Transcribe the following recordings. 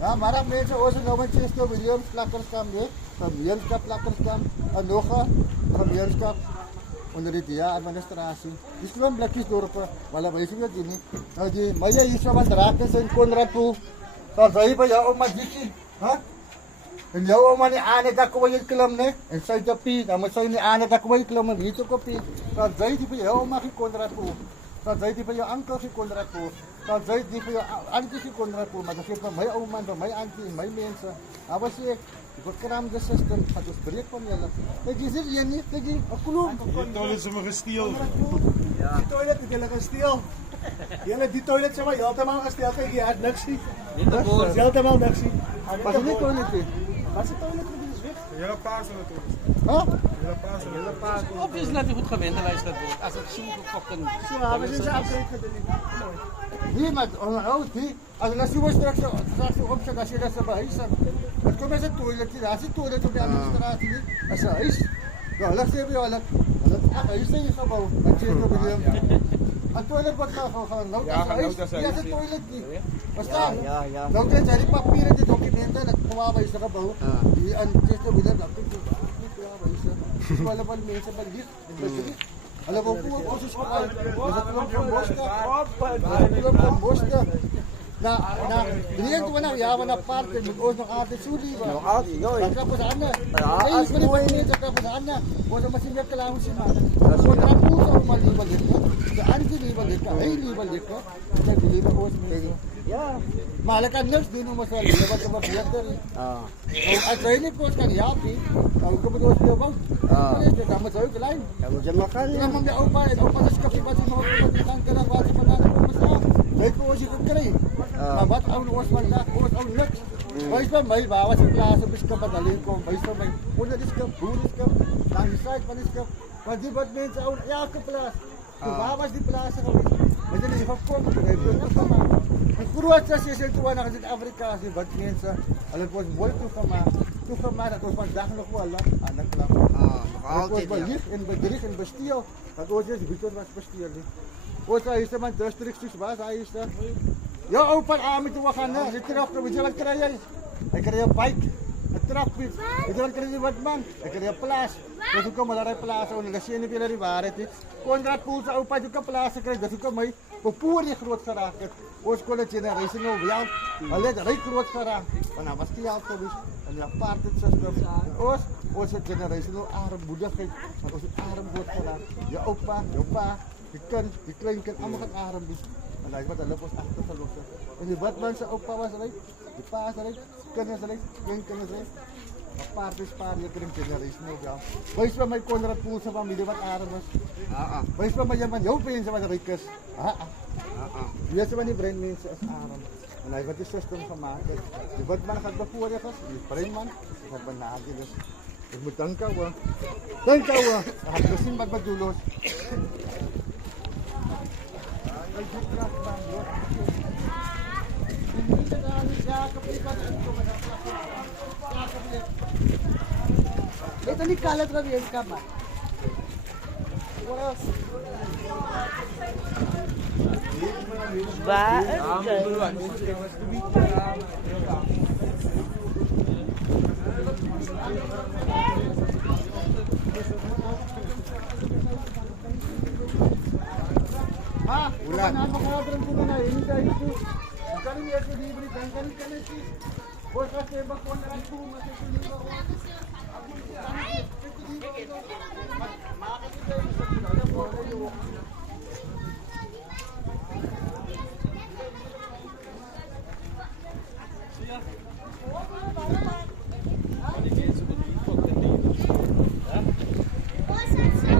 Ja, maar mensen ook nog een Chester Williams plakkerskamp, gemeenschap plakkerskamp, en nog een gemeenschap onder de administratie. Die klomp blikjes dorpen, maar dat weet je niet. Nou, die Maya hier zo wat raken zijn Konrad Poel. Dan zei je bij jou oma Dikkie, hè? En jou oma niet aan het akkoord je klim, ne? En zei dat Piet, dan moet je niet aan het akkoord je klim, en weet ook op Piet. Dan zei je bij jou oma geen Konrad Poel. Dan zei je bij jou ankel geen Konrad Poel. Dan zei je bij jou auntie geen Konrad Poel. Maar dat geeft van mijn oma, van mijn auntie, mijn mensen. Dat was ik. Ik verkram de systeem, gaat dus breed van jullie. Kijk, je zit hier niet, kijk je, een kloon. Die toilet is maar gesteel. Ja. Die toilet is helemaal gesteel. Die toilet is maar helemaal gesteel. Kijk, je had niks zien. Dat is helemaal niks zien. Was je niet toilet in? Was de toilet is weg? Hele paas natuurlijk. Huh? Hele paas. Of is net goed gewentelijst dat wordt. Als het zien gekocht Ja, we zijn ze upgrade gedaan. Nee, maar die, als je zo straks opzet, als je dat zo bij huis hebt. Dan kom je zo'n toilet, als je toilet op de administratie niet, als je huis. Ja, dat geef je al. Dat huis in je gebouw. Dat geef je bij hem. Een toilet wordt gaan, nou dat is huis. Ja, een toilet niet. Verstaan? Ja. Nou, dit zijn die papieren, die documenten, dat komen bij je gebouw. Die aan het geef je bij hem, dat komt niet bij je. Die willen van mensen bij licht, in bedrijf. Alam mo po, ako sa school, nasa tulong from Boston. Na, biniyan ko na, yaman na parte, mag-os ng ate Suli ba? No, ate, yoy. Ang kapo saan na? Ay, ko na ba yun sa kapo saan na? Kung sa masinag ka lang si Mata. Kung na po sa malibalik ka, saan dilibalik ka? Ay, libalik ka. Kaya dilibalik ko sa mga. Yeah. Malakan nurse, di mo masal. Dapat ka mabiyak na rin. Kung at training po sa yapi, tawag ka ba doon sa bawang? Dapat sa'yo ka lang. Kamu dyan makan. Kaya mamaya upa, upa sa kapipan si mga kapitang ka lang, wala pa natin kumasa. Dahil po si Kukray. Mabat ang luwas man na, luwas ang nuts. Bayos pa may bawas yung klasa, bis ka padaling ko. Bayos pa may unalis ka, bulis ka, langisay, panis ka. Padibat men sa un, ayaw ka plas. Kung bawas di plasa ka, may dali ipa po, mag-review ka pa ma. Ang kuruat sa siya siya tuwa na kasi Afrika, si Bad Mensa. Alam po, wala tu ka ma, na to pagdaklo ko, alam, anak lang. Alam po, balik, en badirik, en Bastille. Pag-uwas siya, si Victor was Bastille. O sa isa man, district 6 ba, sa ayos na. Yo, open amin tuwakan na. Si Tirok, kami siya magkaraya. Ay karaya bike. At Tirok, ito ang karaya Batman. Ay karaya plus. Kasi ko malaray plus. O nalasyan ni Pilari Baret. Konrad po sa upay yung ka plus. Kasi ko may pupuri kruot sa racket. O sa kola generation of yaw. Alit, aray kruot sa racket. Panamas tiyaw to bis. Ano yung parted system. O sa generation of Arab budak. O sa Arab budak sa racket. Yaw pa. Ikan amakat Arab bis. Alay ba talapos akto sa lusa. Ini Batman sa upawas ray. Ipaas ray. Kanya ray. Kanya ray. Partis parya kring generation mo ga. Boys pa may Konrad po sa pamilya bat aramas. Boys pa mayaman yo pin sa mga rikas. Dia sa ni brand means as aram. Alay ba this system sa market. Di Batman kagbapuwa ka. Di brain man. Nagbanagi dos. Igmutang ka wa. Tangkaw wa. Haplosin magbadulos. Ito ni kalat na rin ka ba? Ulan. Napakalaban ko na ini dahil ito. Kami niya sa libre, kami si. Bos kasi bakon na ito, masisilip ako.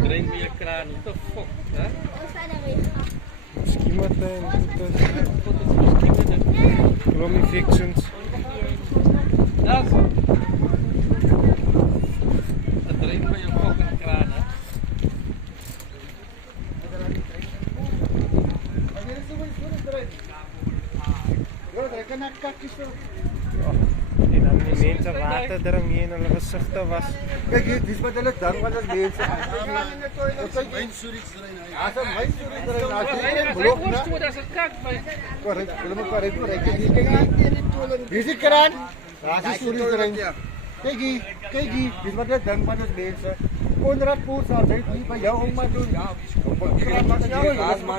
Drain mo yung kraan ito, fuck, ha? Schemata en Chrome infections. Das. Drain mo yung fucking kraan, ha? En dan die mense water dring hier in hulle gesigte was. Kyk hier, dis wat hulle dan wat as mense. Myn surit drein. Asa myn surit drein. Blok na. Dit is 'n kak by. Korrek, hulle moet korrek. Kyk hier, kyk hier die tolen Visit ka rin? Kasi suri ka rin. Kegi, bismagay dang manos mensa. Konrad po sa dahil di ba yaong madun.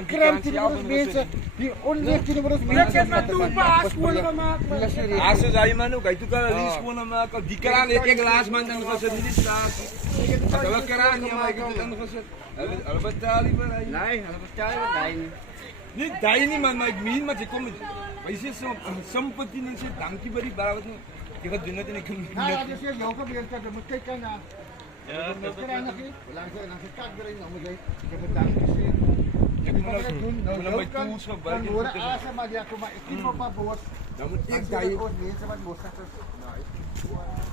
Kram tinimuros mensa. Di only tinimuros mensa. Asal saya mana? Kau itu kalau list pun nama kau dikeran एक glass mana yang kau sendiri tas. Kalau keran yang mereka itu kan kau sendiri. Albat cari berai. Nee, albat cari berai. Ni dai ni man mai min macam kau वैसे संपत्ति नहीं से दाम की बड़ी बराबर नहीं kita dunia ini Nah, ada siya yaw ka biyan ka damutkay ka na. Kaya na ki, wala siya nang sakag rin na mo gay. Kapatang kasi. Mula may tools ka ba? Wala asa madya ko maitin mo pa boss. Namun Ang dai sila ko ni sa man boss sa. Sorry, what?